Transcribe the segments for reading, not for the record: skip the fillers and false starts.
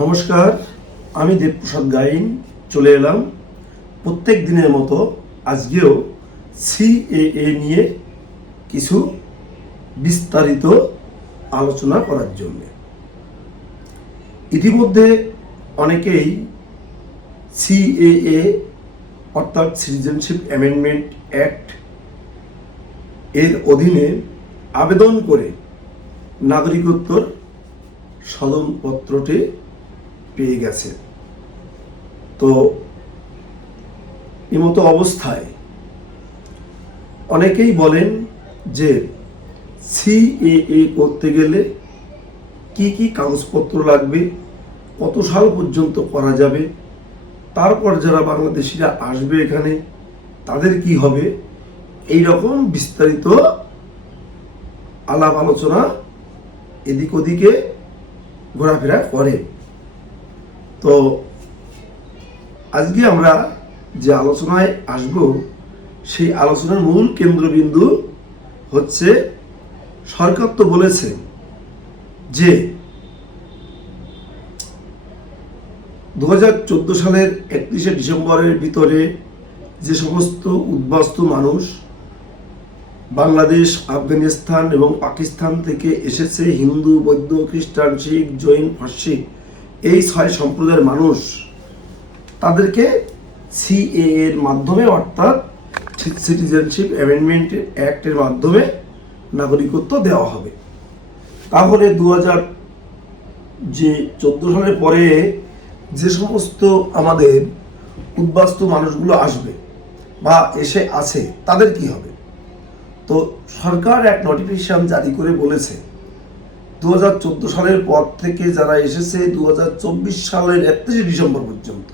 নমস্কার, আমি দেবপ্রসাদ গাইন চলে এলাম প্রত্যেক দিনের মতো আজকেও সিএএ নিয়ে কিছু বিস্তারিত আলোচনা করার জন্য। ইতিমধ্যে অনেকেই সিএএ অর্থাৎ সিটিজেনশিপ অ্যামেন্ডমেন্ট অ্যাক্ট এর অধীনে আবেদন করে নাগরিকত্বর সনদপত্রটি পেয়ে গেছে। তো এমতো অবস্থায় অনেকেই বলেন যে সিএএ করতে গেলে কি কি কাগজপত্র লাগবে, কত সাল পর্যন্ত করা যাবে, তারপর যারা বাংলাদেশিরা আসবে এখানে তাদের কি হবে, এই রকম বিস্তারিত আলাপ আলোচনা এদিক ওদিকে ঘোরাফেরা করে। তো আজকে আমরা যে আলোচনায় আসব সেই আলোচনার মূল কেন্দ্রবিন্দু হচ্ছে, সরকার তো বলেছে যে 2014 সালের 31শে ডিসেম্বরের ভিতরে যে সমস্ত উদ্বাস্তু মানুষ বাংলাদেশ, আফগানিস্তান এবং পাকিস্তান থেকে এসেছে, হিন্দু, বৌদ্ধ, খ্রিস্টান, শিখ, জৈন, ফার্সি, এই 6 সম্প্রদায়ের মানুষ, তাদেরকে সিএএ এর মাধ্যমে অর্থাৎ সিটিজেনশিপ অ্যামেন্ডমেন্ট অ্যাক্টের মাধ্যমে নাগরিকত্ব দেওয়া হবে। তাহলে 2014 সালের পরে যে সমস্ত আমাদের উদ্বাস্তু মানুষগুলো আসবে বা এসে আছে তাদের কি হবে? তো সরকার এক নোটিফিকেশন জারি করে বলেছে 2014 সালের পর থেকে যারা এসেছে 2024 সালের 31শে ডিসেম্বর পর্যন্ত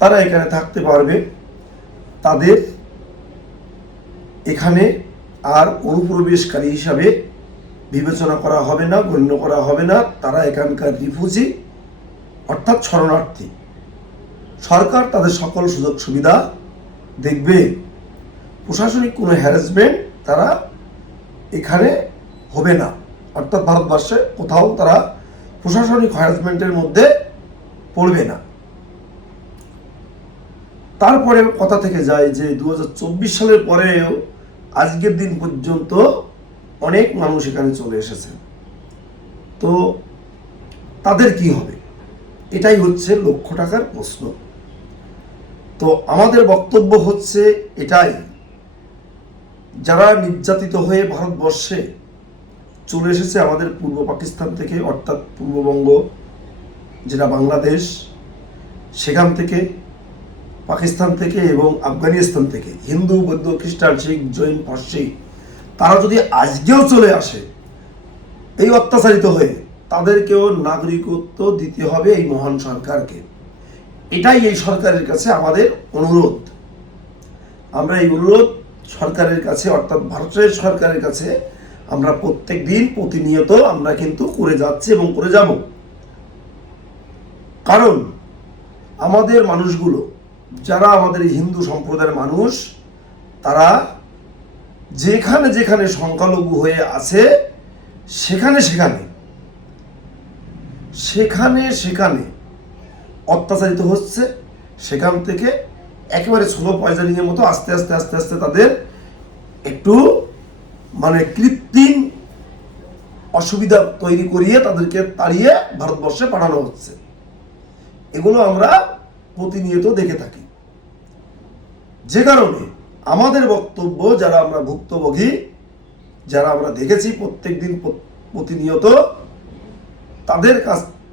তারা এখানে থাকতে পারবে। তাদের এখানে আর অনুপ্রবেশকারী হিসাবে বিবেচনা করা হবে না, গণ্য করা হবে না। তারা এখানকার রিফিউজি অর্থাৎ শরণার্থী। সরকার তাদের সকল সুযোগ সুবিধা দেখবে। প্রশাসনিক কোনো হ্যারাসমেন্ট তারা এখানে হবে না, অর্থাৎ ভারতবর্ষে কোথাও তারা প্রশাসনিক হ্যারাসমেন্টের মধ্যে পড়বে না। তারপরে কথা থেকে যায় যে 2024 সালের পরেও আজকের দিন পর্যন্ত অনেক মানুষ এখানে চলে এসেছে। তো তাদের কি হবে? এটাই হচ্ছে লক্ষ টাকার প্রশ্ন। তো আমাদের বক্তব্য হচ্ছে এটাই, যারা নির্যাতিত হয়ে ভারতবর্ষে চলে এসেছে আমাদের পূর্ব পাকিস্তান থেকে, অর্থাৎ পূর্ববঙ্গ যেটা বাংলাদেশ, সেখান থেকে, পাকিস্তান থেকে এবং আফগানিস্তান থেকে, হিন্দু, বৌদ্ধ, খ্রিস্টান, শিখ, জৈন, ফার্সি, তারা যদি আজকেও চলে আসে এই অত্যাচারিত হয়ে, তাদেরকেও নাগরিকত্ব দিতে হবে এই মহান সরকারকে। এটাই এই সরকারের কাছে আমাদের অনুরোধ। আমরা এই অনুরোধ সরকারের কাছে অর্থাৎ ভারতের সরকারের কাছে আমরা প্রত্যেক দিন প্রতিনিয়ত আমরা কিন্তু করে যাচ্ছি এবং করে যাব। কারণ আমাদের মানুষগুলো যারা আমাদের হিন্দু সম্প্রদায়ের মানুষ, তারা যেখানে যেখানে সংখ্যালঘু হয়ে আছে সেখানে সেখানে সেখানে সেখানে অত্যাচারিত হচ্ছে। সেখান থেকে একেবারে স্লো পয়জনিংয়ের মতো আস্তে আস্তে আস্তে আস্তে তাদের একটু কৃত্রিম অসুবিধা তৈরি করিয়ে তাদেরকে তাড়িয়ে ভারতবর্ষে পাঠানো হচ্ছে। এগুলো আমরা প্রতিনিয়ত দেখে থাকি। যে কারণে আমাদের বক্তব্য, যারা আমরা ভুক্তভোগী, যারা আমরা দেখেছি প্রত্যেক দিন প্রতিনিয়ত,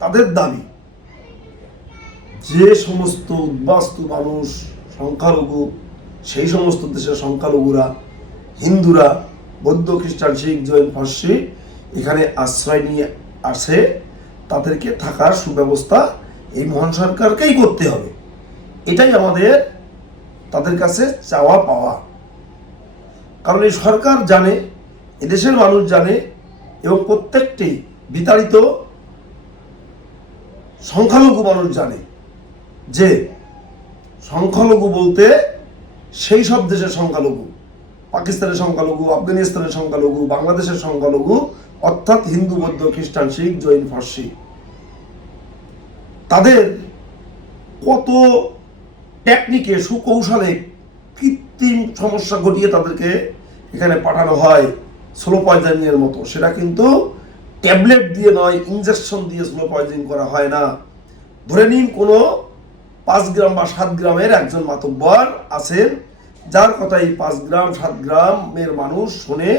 তাদের দাবি যে সমস্ত উদ্বাস্তু মানুষ সংখ্যালঘু, সেই সমস্ত দেশের সংখ্যালঘুরা, হিন্দুরা, বৌদ্ধ, খ্রিস্টান, শিখ, জৈন, ফার্সি এখানে আশ্রয় নিয়ে আসে, তাদেরকে থাকার সুব্যবস্থা এই মহান সরকারকেই করতে হবে। এটাই আমাদের তাদের কাছে চাওয়া পাওয়া। কারণ এই সরকার জানে, এদেশের মানুষ জানে এবং প্রত্যেকটি বিতাড়িত সংখ্যালঘু মানুষ জানে যে সংখ্যালঘু বলতে সেই সব দেশের সংখ্যালঘু, পাকিস্তানের সংখ্যালঘু, আফগানিস্তানের সংখ্যালঘু, বাংলাদেশের সংখ্যালঘু, অর্থাৎ হিন্দু, বৌদ্ধ, খ্রিস্টান, শিখ, জৈন, ফার্সি, তাদের কত টেকনিকে সুকৌশলে কৃত্রিম সমস্যা ঘটিয়ে তাদেরকে এখানে পাঠানো হয় স্লো পয়জনিংয়ের মতো। সেটা কিন্তু ট্যাবলেট দিয়ে নয়, ইনজেকশন দিয়ে স্লো পয়জনিং করা হয় না। ধরে নিন কোনো 5 গ্রাম বা 7 গ্রামের একজন মাতব্বর আছেন, যার কথা এই 5 গ্রাম 7 গ্রামের মানুষ শোনে,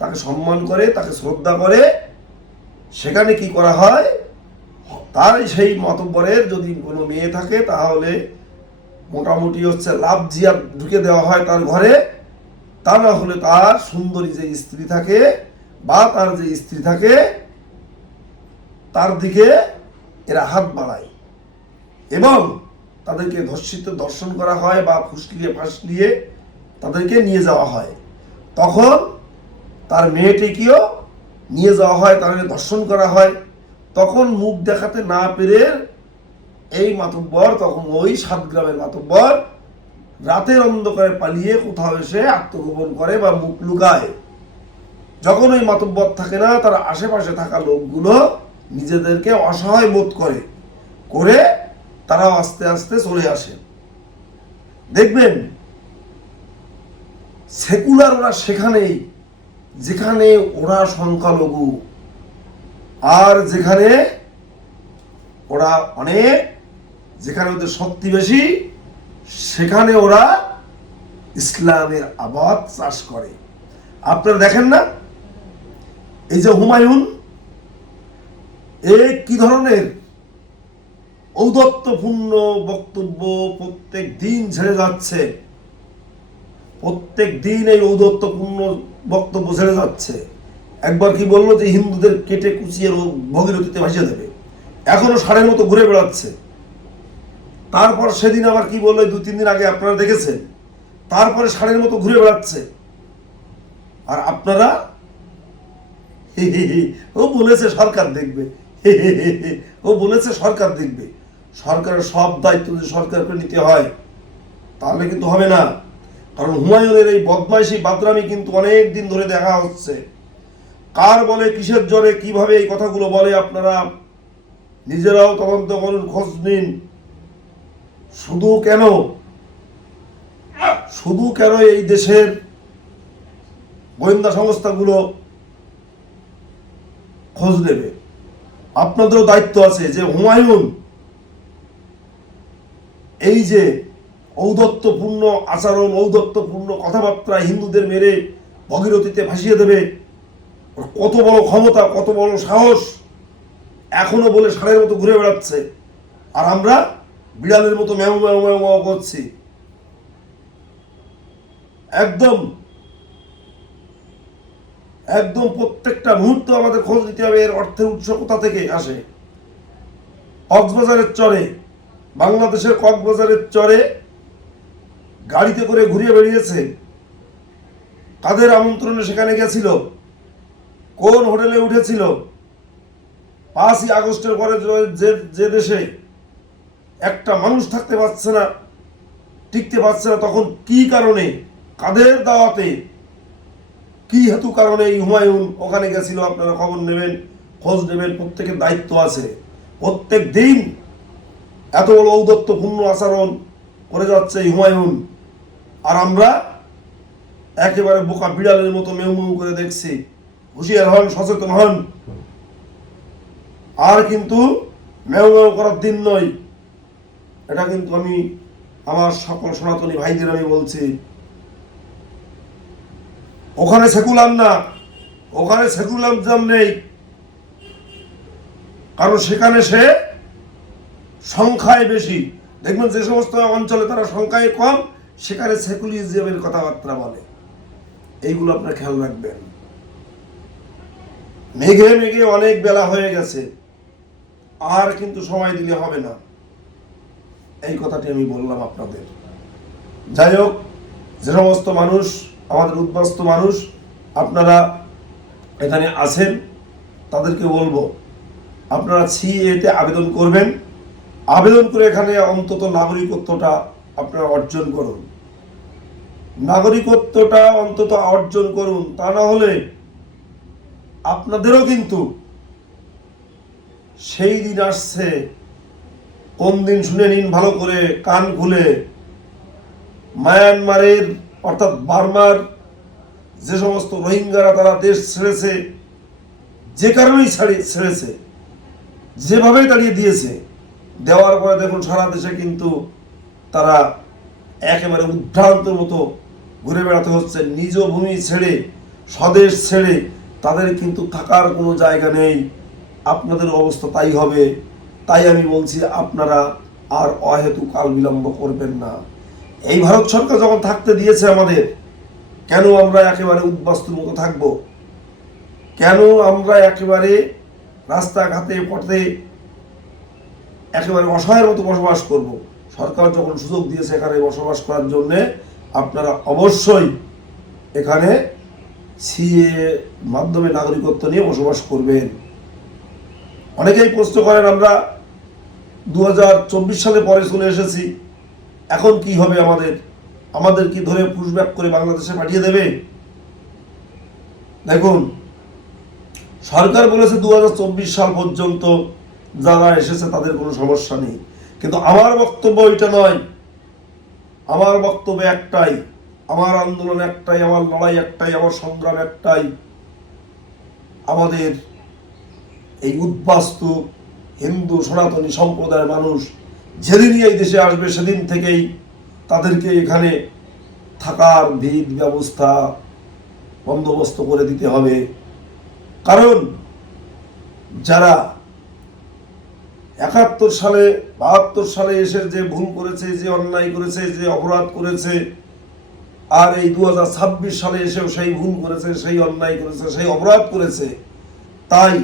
তাকে সম্মান করে, তাকে শ্রদ্ধা করে। সেখানে কি করা হয়, তার সেই মাতব্বরের যদি কোনো মেয়ে থাকে তাহলে মোটামুটি লাভ জিয়া ঢুকে দেওয়া হয় তার ঘরে। তা না হলে তার সুন্দরী যে স্ত্রী থাকে বা তার যে স্ত্রী থাকে তার দিকে এরা হাত বাড়ায় এবং তাদেরকে দর্শন করা হয় বা ফুসলিয়ে ফাসলিয়ে তাদেরকে নিয়ে যাওয়া হয়। তখন তার মেয়েটিকেও নিয়ে যাওয়া হয়, তাদেরকে দর্শন করা হয়। তখন মুখ দেখাতে না পেরে এই মাতব্বর, তখন ওই 7 গ্রামের মাতব্বর রাতের অন্ধকারে পালিয়ে কোথাও এসে আত্মগোপন করে বা মুখ লুকায়। যখন ওই মাতব্বর থাকে না, তার আশেপাশে থাকা লোকগুলো নিজেদেরকে অসহায় বোধ করে তারাও আস্তে আস্তে চলে আসে। দেখবেন সেকুলার ওরা সেখানেই যেখানে ওরা সংখ্যালঘু, আর যেখানে ওরা অনেক, যেখানে ওদের শক্তি বেশি, সেখানে ওরা ইসলামের আবাদ চাষ করে। আপনারা দেখেন না, এই যে হুমায়ুন, কি ধরনের ঔদ্ধত্যপূর্ণ বক্তব্য প্রত্যেক দিন ছেড়ে যাচ্ছে, প্রত্যেক দিন এই ঔদ্ধত্যপূর্ণ বক্তব্য ছেড়ে যাচ্ছে। একবার কি বললো যে হিন্দুদের কেটে কুচিয়ে ভগীরথীতে ভাসিয়ে দেবে, এখনো ষাঁড়ের মতো ঘুরে বেড়াচ্ছে। তারপর সেদিন আবার কি বললো, 2-3 দিন আগে আপনারা দেখেছেন, তারপরে ষাঁড়ের মতো ঘুরে বেড়াচ্ছে। আর আপনারা ও বলেছে সরকার দেখবে, ও বলেছে সরকার দেখবে। সরকারের সব দায়িত্ব যদি সরকারকে নিতে হয় তাহলে কিন্তু হবে না। কারণ হুমায়ুনের এই বদমাইশি বাদরামি কিন্তু অনেক দিন ধরে দেখা হচ্ছে। কার বলে, কিসের জোরে, কিভাবে এই কথাগুলো বলে, আপনারা নিজেরাও তদন্ত করুন, খোঁজ নিন। শুধু কেন এই দেশের গোয়েন্দা সংস্থাগুলো খোঁজ নেবে? আপনাদেরও দায়িত্ব আছে যে হুমায়ুন এই যে ঔদ্ধত্যপূর্ণ আচরণ, ঔদ্ধত্যপূর্ণ কথাবার্তা, হিন্দুদের মেরে ভগীরথীতে ভাসিয়ে দেবে, কত বড় ক্ষমতা, কত বড় সাহস, এখনো বলে ষাঁড়ের মতো ঘুরে বেড়াচ্ছে, আর আমরা বিড়ালের মতো ম্যাও ম্যাও ম্যাও ম্যাও করছি। একদম প্রত্যেকটা মুহূর্ত আমাদের খোঁজ নিতে হবে এর অর্থের উৎস কোথা থেকে আসে। কক্সবাজারের চরে, বাংলাদেশের কক্সবাজারের চরে গাড়িতে করে ঘুরিয়ে বেরিয়েছে, কাদের আমন্ত্রণে সেখানে গেছিল, কোন হোটেলে উঠেছিল, 5ই আগস্টের পরে যে দেশে একটা মানুষ থাকতে পারছে না, টিকতে পারছে না, তখন কি কারণে, কাদের দাওয়াতে, কি হেতু কারণে এই হুমায়ুন ওখানে গেছিল, আপনারা খবর নেবেন, খোঁজ নেবেন। প্রত্যেকের দায়িত্ব আছে। প্রত্যেক দিন এত বড় ঔদ্ধত্যপূর্ণ আচরণ করে যাচ্ছে এই হুমায়ুন, আর আমরা একেবারে বোকা বিড়ালের মতো মেউ মেউ করে দেখছি। হুঁশিয়ার হন, সচেতন হন। আর কিন্তু মেউ মেউ করার দিন নয়, এটা কিন্তু আমি আমার সকল সনাতনী ভাইদের আমি বলছি। ওখানে সেকুলার না, ওখানে সেকুলারিজম নেই, কারণ সেখানে সে সংখ্যায় বেশি। দেখবেন যে সমস্ত অঞ্চলে তারা সংখ্যায় কম, সেখানে সেকুলারিজমের কথাবার্তা বলে। এইগুলো আপনার খেয়াল রাখবেন। মেঘে অনেক বেলা হয়ে গেছে, আর কিন্তু সময় দিলে হবে না, এই কথাটি আমি বললাম আপনাদের। যাই হোক, যে সমস্ত মানুষ, আমাদের উদ্বাস্ত মানুষ আপনারা এখানে আছেন, তাদেরকে বলবো আপনারা সিএতে আবেদন করবেন। আবেদন করে এখানে অন্তত নাগরিকত্বটা আপনারা অর্জন করুন, নাগরিকত্বটা অন্তত অর্জন করুন। তা না হলে আপনাদেরও কিন্তু সেই দিন আসছে কোন দিন শুনে নিন ভালো করে, কান খুলে। মায়ানমারের অর্থাৎ বার্মার যে সমস্ত রোহিঙ্গারা তারা দেশ ছেড়েছে, যে কারণেই ছেড়েছে, যেভাবেই তাড়িয়ে দিয়েছে, দেওয়ার পরে দেখুন সারা দেশে কিন্তু তারা একেবারে উদ্ভ্রান্তের মতো ঘুরে বেড়াতে হচ্ছে। নিজ ভূমি ছেড়ে, স্বদেশ ছেড়ে তাদের কিন্তু থাকার কোনো জায়গা নেই। আপনাদের অবস্থা তাই হবে। তাই আমি বলছি, আপনারা আর অহেতু কাল বিলম্ব করবেন না। এই ভারত সরকার যখন থাকতে দিয়েছে আমাদের, কেন আমরা একেবারে উদ্বাস্তুর মতো থাকব? কেন আমরা একেবারে রাস্তাঘাটে পথে একেবারে অসহায়ের মতো বসবাস করব? সরকার যখন সুযোগ দিয়েছে এখানে বসবাস করার জন্য, আপনারা অবশ্যই এখানে সিএ মাধ্যমে নাগরিকত্ব নিয়ে বসবাস করবেন। অনেকেই প্রশ্ন করেন, আমরা 2024 সালে পরে চলে এসেছি, এখন কি হবে আমাদের কি ধরে পুশব্যাক করে বাংলাদেশে পাঠিয়ে দেবে? দেখুন, সরকার বলেছে 2024 সাল পর্যন্ত যারা এসেছে তাদের কোনো সমস্যা নেই, কিন্তু আমার বক্তব্য এটা নয়। আমার বক্তব্য একটাই, আমার আন্দোলন একটাই, আমার লড়াই একটাই, আমার সংগ্রাম একটাই। আমাদের এই উদ্বাস্তু হিন্দু সনাতনী সম্প্রদায়ের মানুষ যেদিনই এই দেশে আসবে সেদিন থেকেই তাদেরকে এখানে থাকার ভিত ব্যবস্থা বন্দোবস্ত করে দিতে হবে। কারণ যারা 71 সালে 72 সালে এসে যে ভুল করেছে, যে অন্যায় করেছে, যে অপরাধ করেছে, আর এই 2026 সালে এসেও সেই ভুল করেছে, সেই অন্যায় করেছে, সেই অপরাধ করেছে। তাই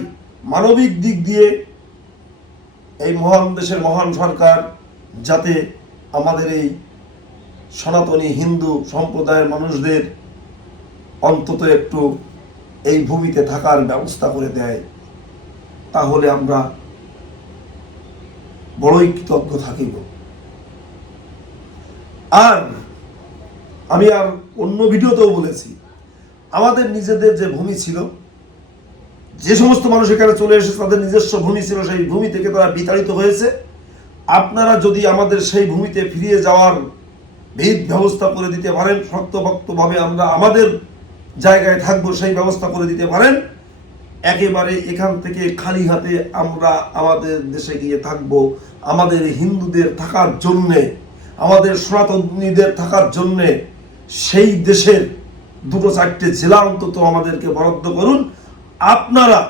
মানবিক দিক দিয়ে এই মহান দেশের মহান সরকার যাতে আমাদের এই সনাতনী হিন্দু সম্প্রদায়ের মানুষদের অন্তত একটু এই ভূমিতে থাকার ব্যবস্থা করে দেয়, তাহলে আমরা বড়ই কৃতজ্ঞ থাকিব। আর আমি আর অন্য ভিডিওতেও বলেছি, আমাদের নিজেদের যে ভূমি ছিল, যে সমস্ত মানুষ এখানে চলে এসেছে তাদের নিজস্ব ভূমি ছিল, সেই ভূমি থেকে তারা বিতাড়িত হয়েছে। আপনারা যদি আমাদের সেই ভূমিতে ফিরিয়ে যাওয়ার ভিত ব্যবস্থা করে দিতে পারেন, শক্তপোক্তভাবে আমরা আমাদের জায়গায় থাকবো সেই ব্যবস্থা করে দিতে পারেন, একেবারে এখান থেকে খালি হাতে আমরা আমাদের দেশে গিয়ে থাকব। আমাদের হিন্দুদের থাকার জন্যে, আমাদের সনাতনীদের থাকার জন্যে সেই দেশের 2-4টে জেলা অন্তত আমাদেরকে বরাদ্দ করুন। আপনারা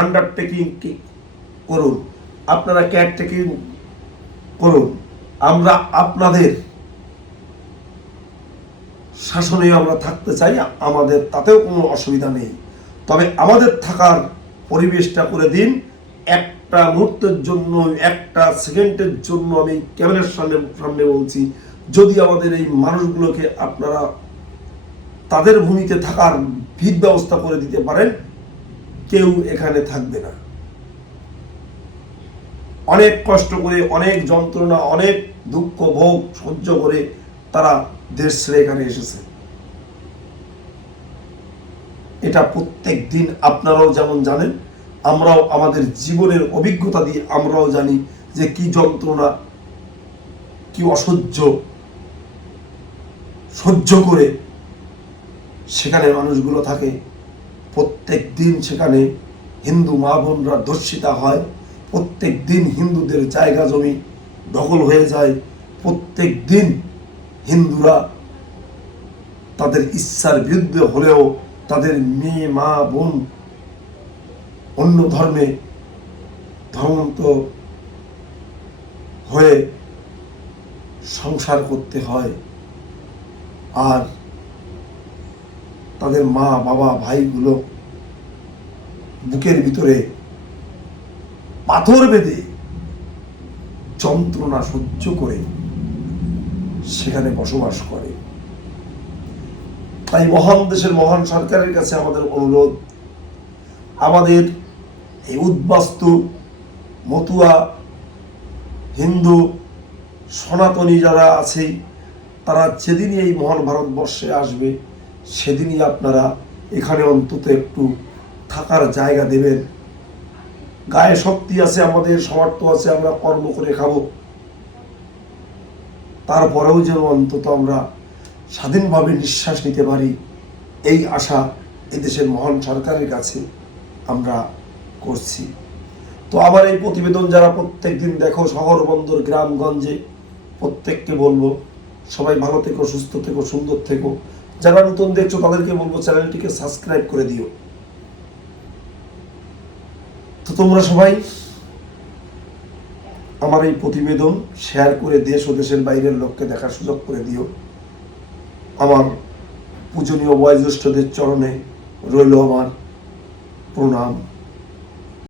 আন্ডারটেকিং করুন, আপনারা কেয়ারটেকিং করুন। আমরা আপনাদের শাসনে আমরা থাকতে চাই, আমাদের তাতেও কোনো অসুবিধা নেই। তবে আমাদের থাকার পরিবেশটা করে দিন। একটা মুহূর্তের জন্য, একটা সেকেন্ডের জন্য আমি ক্যামেরার সামনে বলছি, যদি আমাদের এই মানুষগুলোকে আপনারা তাদের ভূমিতে থাকার ভিত ব্যবস্থা করে দিতে পারেন, কেউ এখানে থাকবে না। অনেক কষ্ট করে, অনেক যন্ত্রণা, অনেক দুঃখ ভোগ সহ্য করে তারা দেশ ছেড়ে এখানে এসেছে। এটা প্রত্যেক দিন আপনারাও যেমন জানেন, আমরাও আমাদের জীবনের অভিজ্ঞতা দিয়ে আমরাও জানি যে কি যন্ত্রণা, কি অসহ্য সহ্য করে সেখানে মানুষগুলো থাকে। প্রত্যেক দিন সেখানে হিন্দু মা বোনরা ধর্ষিতা হয়, প্রত্যেক দিন হিন্দুদের জায়গা জমি দখল হয়ে যায়, প্রত্যেক দিন হিন্দুরা তাদের ইচ্ছার বিরুদ্ধে হলেও তাদের মেয়ে মা বোন অন্য ধর্মে ধর্মান্ত হয়ে সংসার করতে হয়। আর তাদের মা বাবা ভাইগুলো বুকের ভিতরে পাথর বেঁধে যন্ত্রণা সহ্য করে সেখানে বসবাস করে। তাই মহান দেশের মহান সরকারের কাছে আমাদের অনুরোধ, আমাদের এই উদ্বাস্তু মতুয়া হিন্দু সনাতনী যারা আছে, তারা যেদিনই এই মহান ভারতবর্ষে আসবে সেদিনই আপনারা এখানে অন্তত একটু থাকার জায়গা দেবেন। গায়ে শক্তি আছে, আমাদের সামর্থ্য আছে, আমরা কর্ম করে খাবো, তারপরেও যেন অন্তত আমরা স্বাধীনভাবে নিঃশ্বাস নিতে পারি, এই আশা এই দেশের মহান সরকারের কাছে আমরা করছি। তো আবার এই প্রতিবেদন যারা প্রত্যেক দিন দেখো শহর বন্দর গ্রামগঞ্জে, প্রত্যেককে বলবো সবাই ভালো থেকো, সুস্থ থেকো, সুন্দর থেকো। যারা নতুন দেখছো তাদেরকে বলবো চ্যানেলটিকে সাবস্ক্রাইব করে দিও। তো তোমরা সবাই আমার এই প্রতিবেদন শেয়ার করে দেশ ও দেশের বাইরের লোককে দেখার সুযোগ করে দিও। আমার পূজনীয় বয়োজ্যেষ্ঠদের চরণে রইল আমার প্রণাম।